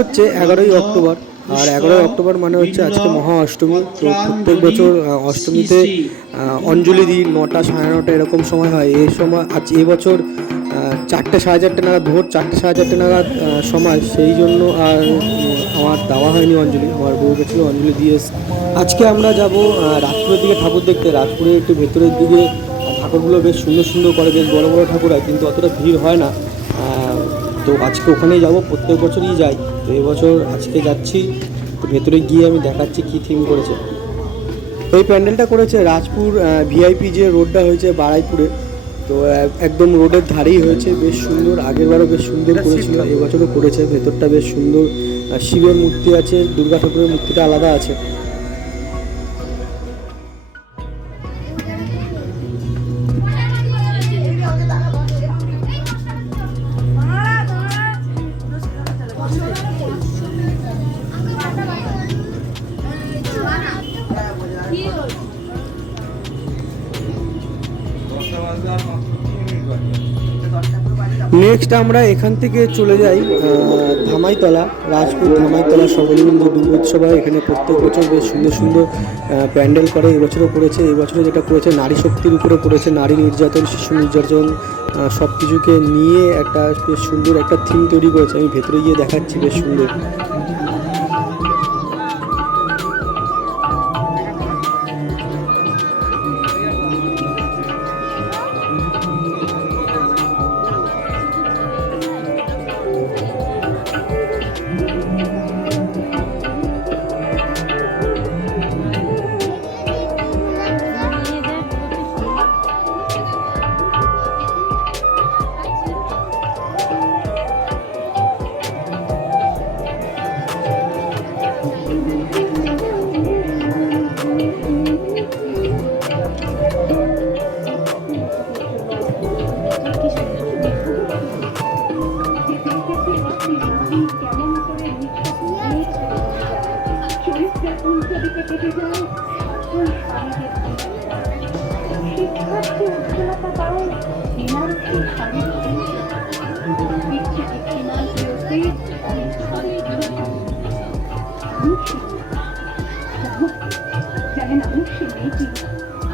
হচ্ছে 11ই অক্টোবর। আর 11ই অক্টোবর মানে হচ্ছে আজকে মহা অষ্টমী। তো প্রত্যেক বছর অষ্টমীতে অঞ্জলি দিই 9টা 9:30 এরকম সময় হয়। এই সময় আজ এবছর 4টে 4:30 নাগাদ, ভোর 4টে 4:30 নাগাদ সময়, সেই জন্য আর আমার দেওয়া হয়নি অঞ্জলি। আমার বউ গেছিলো অঞ্জলি দিয়ে এসে। আজকে আমরা যাব রাজপুরের দিকে ঠাকুর দেখতে। রাজপুরে একটু ভেতরের দিকে ঠাকুরগুলো বেশ সুন্দর সুন্দর করে, বেশ বড় বড় ঠাকুর হয়, কিন্তু অতটা ভিড় হয় না। তো আজকে ওখানেই যাব, প্রত্যেক বছরই যাই। তো এবছর আজকে যাচ্ছি। তো ভেতরে গিয়ে আমি দেখাচ্ছি কী থিম করেছে। এই প্যান্ডেলটা করেছে রাজপুর ভিআইপি যে রোডটা হয়েছে বারাইপুরে, তো একদম রোডের ধারেই হয়েছে, বেশ সুন্দর। আগেরবারও বেশ সুন্দর করেছিল, এবছরও করেছে। ভেতরটা বেশ সুন্দর, শিবের মূর্তি আছে, দুর্গা ঠাকুরের মূর্তিটা আলাদা আছে। নেক্সট আমরা এখান থেকে চলে যাই ধামাইতলা। রাজপুর ধামাইতলা সর্বজনীন যে দুর্গোৎসব হয়, এখানে প্রত্যেক বছর বেশ সুন্দর সুন্দর প্যান্ডেল করে। এবছরও করেছে। এবছরে যেটা করেছে নারী শক্তির উপরে করেছে, নারী নির্যাতন, শিশু নির্যাতন, সব কিছুকে নিয়ে একটা বেশ সুন্দর একটা থিম তৈরি করেছে। আমি ভেতরে গিয়ে দেখাচ্ছি, বেশ সুন্দর।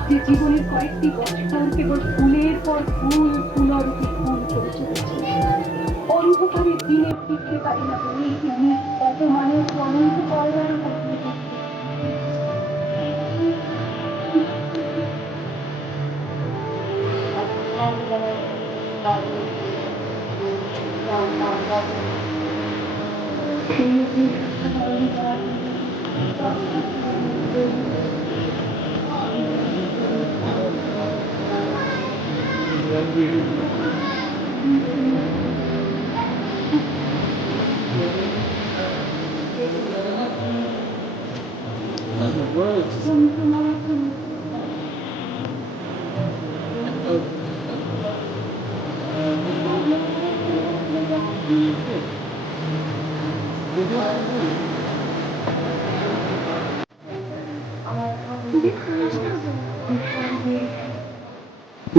যে জীবনের কয়েকটি বছর কেবল ফুলের পর ফুল, ফুলরূপে ফুল করে চলেছে। অন্ধকারের দিনে ফিরতে পারি না বলে আমি এত মানুষ অনন্ত করবার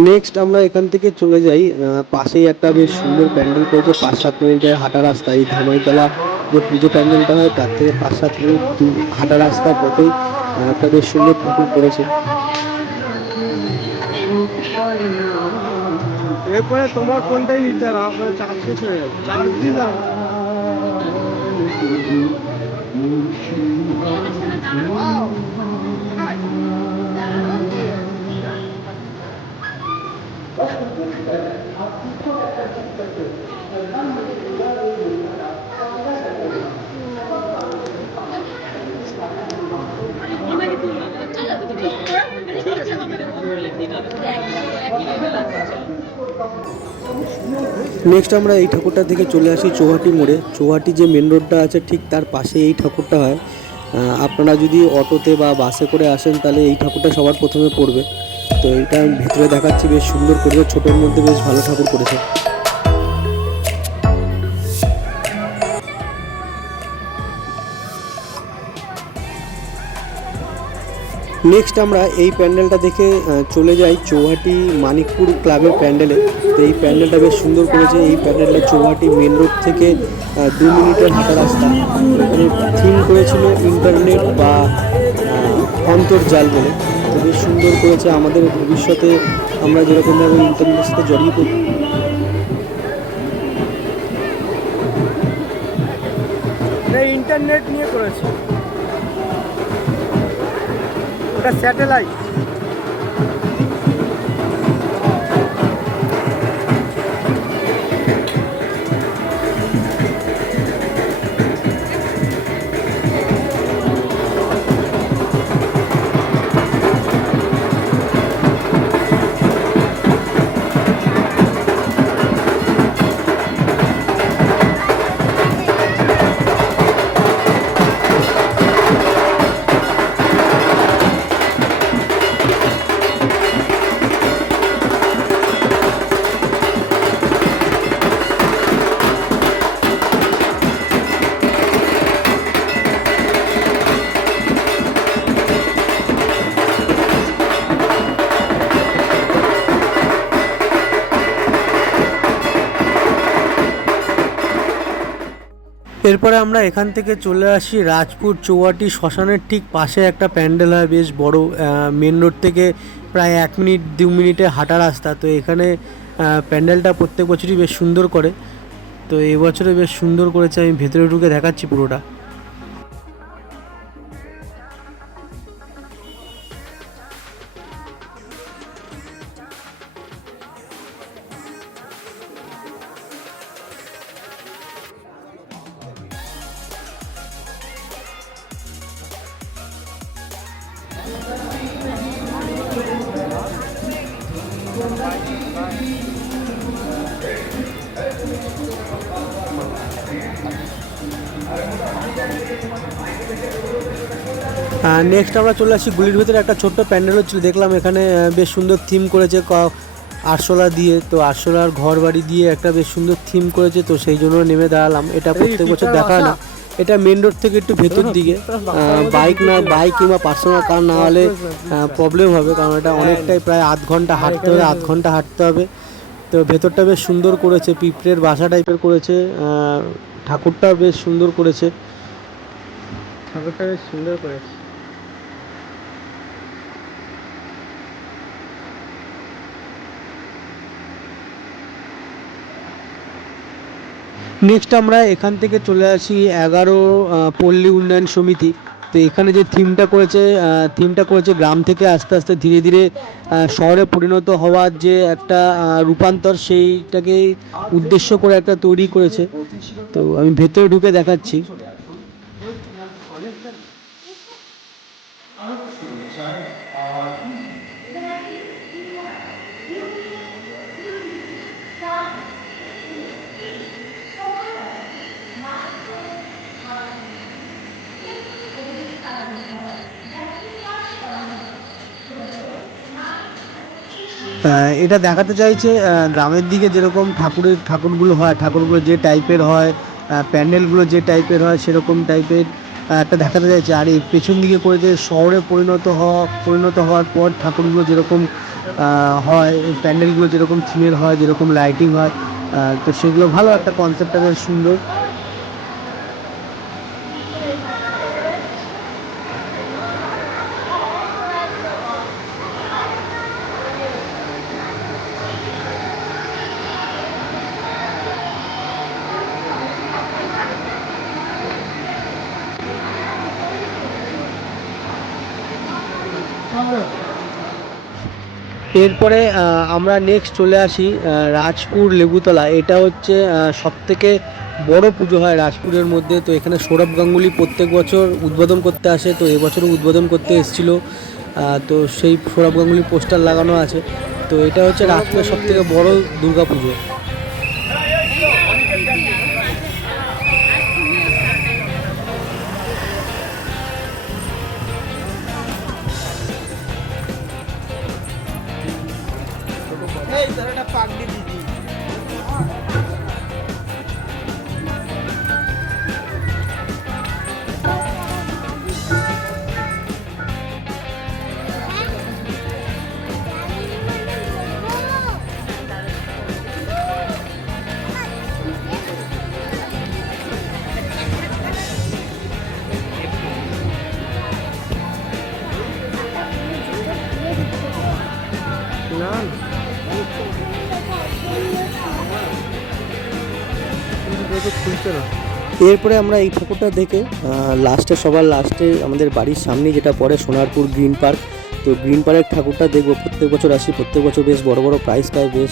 নেক্সট আমরা এখান থেকে চলে যাই, পাশেই একটা বেশ সুন্দর প্যান্ডেল করেছে, 5-7 মিনিটের হাঁটা রাস্তা। এই ধামাইতলা যে পুজো প্যান্ডেলটা হয়, তার থেকে 5-7 মিনিট হাঁটা রাস্তার পথেই একটা বেশ সুন্দর ঠাকুর করেছে। এরপরে তোমার কোনটাই নিতে হবে, আপনার চার্জ শেষ হয়ে যাবে, চার্জ দিয়ে দাও। নেক্সট আমরা এই ঠাকুরটা থেকে চলে আসি চৌহাটি মোড়ে। চৌহাটি যে মেন রোডটা আছে, ঠিক তার পাশে এই ঠাকুরটা হয়। আপনারা যদি অটোতে বা বাসে করে আসেন, তাহলে এই ঠাকুরটা সবার প্রথমে পড়বে। তো এইটা আমি ভিতরে দেখাচ্ছি, বেশ সুন্দর করেছে, ছোটোর মধ্যে বেশ ভালো ঠাকুর করেছে। নেক্সট আমরা এই প্যান্ডেলটা দেখে চলে যাই চৌহাটি মানিকপুর ক্লাবের প্যান্ডেলে। তো এই প্যান্ডেলটা বেশ সুন্দর করেছে। এই প্যান্ডেলটা চৌহাটি মেন রোড থেকে 2 মিনিটের হাঁটা রাস্তা। এখানে থিম করেছিল ইন্টারনেট বা অন্তর্জাল বলে। তো বেশ সুন্দর করেছে। আমাদের ভবিষ্যতে আমরা যেরকমভাবে ইন্টারনেটের সাথে জড়িয়ে পড়ি, ইন্টারনেট নিয়ে করেছে, ওটা স্যাটেলাইট। এরপরে আমরা এখান থেকে চলে আসি রাজপুর চৌহাটি শ্মশানের ঠিক পাশে একটা প্যান্ডেল হয় বেশ বড়, মেন রোড থেকে প্রায় 1-2 মিনিটে হাঁটা রাস্তা। তো এখানে প্যান্ডেলটা প্রত্যেক বছরই বেশ সুন্দর করে। তো এবছরে বেশ সুন্দর করেছে, আমি ভেতরে ঢুকে দেখাচ্ছি পুরোটা। নেক্সট আমরা চলে আসি গুলির ভিতরে একটা ছোট্ট প্যান্ডেল হচ্ছিল, দেখলাম এখানে বেশ সুন্দর থিম করেছে আরশোলা দিয়ে। তো আরশোলার ঘর বাড়ি দিয়ে একটা বেশ সুন্দর থিম করেছে, তো সেই জন্য নেমে দাঁড়ালাম। এটা প্রত্যেক বছর দেখা হয় না, এটা মেন রোড থেকে একটু ভেতর দিকে। বাইক কিংবা পার্সোনাল কার না হলে প্রবলেম হবে, কারণ এটা অনেকটাই প্রায় আধ ঘন্টা হাঁটতে হবে। তো ভেতরটা বেশ সুন্দর করেছে, পিঁপড়ের বাসা টাইপের করেছে। ঠাকুরটা বেশ সুন্দর করেছে। নেক্সট আমরা এখান থেকে চলে আসি 11 পল্লী উন্নয়ন সমিতি। তো এখানে যে থিমটা করেছে গ্রাম থেকে আস্তে আস্তে ধীরে ধীরে শহরে পরিণত হওয়ার যে একটা রূপান্তর, সেইটাকে উদ্দেশ্য করে একটা তৈরি করেছে। তো আমি ভেতরে ঢুকে দেখাচ্ছি। এটা দেখাতে চাইছে গ্রামের দিকে যেরকম ঠাকুরগুলো হয়, ঠাকুরগুলো যে টাইপের হয়, প্যান্ডেলগুলো যে টাইপের হয় সেরকম টাইপের একটা দেখাতে চাইছে। আর এই পেছন দিকে করে যে শহরে পরিণত হওয়ার পর ঠাকুরগুলো যেরকম হয়, প্যান্ডেলগুলো যেরকম থিমের হয়, যেরকম লাইটিং হয়, তো সেগুলো ভালো একটা কনসেপ্টটা বেশ সুন্দর। এরপরে আমরা নেক্সট চলে আসি রাজপুর লেবুতলা। এটা হচ্ছে সবথেকে বড় পুজো হয় রাজপুরের মধ্যে। তো এখানে সৌরভ গাঙ্গুলি প্রত্যেক বছর উদ্বোধন করতে আসে, তো এবছরও উদ্বোধন করতে এসেছিল। তো সেই সৌরভ গাঙ্গুলি পোস্টার লাগানো আছে। তো এটা হচ্ছে রাজপুরের সবথেকে বড় দুর্গা পুজো। তো খুলছে না। এরপরে আমরা এই ঠাকুরটা দেখে সবার লাস্টে আমাদের বাড়ির সামনে যেটা পড়ে সোনারপুর গ্রিন পার্ক, তো গ্রিন পার্কের ঠাকুরটা দেখবো। প্রত্যেক বছর আসি, প্রত্যেক বছর বেশ বড় বড় প্রাইজ পায়, বেশ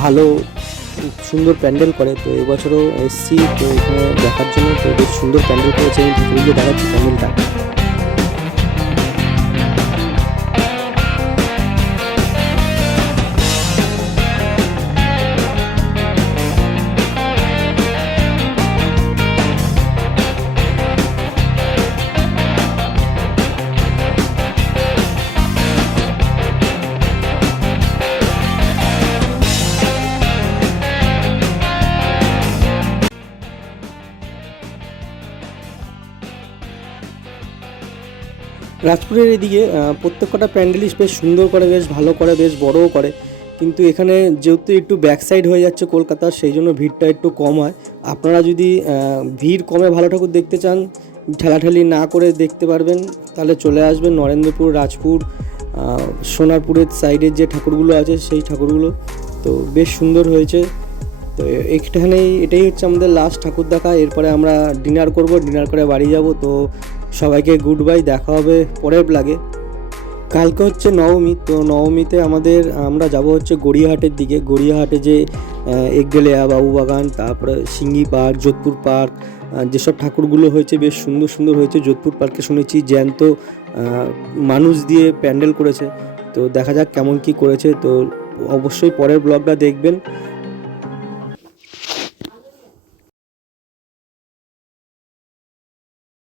ভালো সুন্দর প্যান্ডেল করে। তো এবছরও এসছি তো এখানে দেখার জন্য, তো বেশ সুন্দর প্যান্ডেল করেছে। আমি ভিতরে গিয়ে দেখাচ্ছি প্যান্ডেলটা। রাজপুরের এদিকে প্রত্যেক কটা প্যান্ডেলই বেশ সুন্দর করে, বেশ ভালো করে, বেশ বড়ও করে। কিন্তু এখানে যেহেতু একটু ব্যাক সাইড হয়ে যাচ্ছে কলকাতার, সেই জন্য ভিড়টা একটু কম হয়। আপনারা যদি ভিড় কমে ভালো ঠাকুর দেখতে চান, ঠেলাঠেলি না করে দেখতে পারবেন, তাহলে চলে আসবেন নরেন্দ্রপুর, রাজপুর, সোনারপুরের সাইডের যে ঠাকুরগুলো আছে সেই ঠাকুরগুলো। তো বেশ সুন্দর হয়েছে। তো এটাই হচ্ছে আমাদের লাস্ট ঠাকুর দেখা। এরপরে আমরা ডিনার করব, ডিনার করে বাড়ি যাব। তো সবাইকে গুড বাই, দেখা হবে পরের ব্লগে। কালকে হচ্ছে নবমী, তো নবমীতে আমরা যাব হচ্ছে গড়িয়াহাটের দিকে। গড়িয়াহাটে যে একডেলিয়া, বাবুবাগান, তারপরে সিঙ্গি পার্ক, যোধপুর পার্ক, যেসব ঠাকুরগুলো হয়েছে বেশ সুন্দর সুন্দর হয়েছে। যোধপুর পার্কে শুনেছি জ্যান্ত মানুষ দিয়ে প্যান্ডেল করেছে। তো দেখা যাক কেমন কি করেছে। তো অবশ্যই পরের ব্লগটা দেখবেন।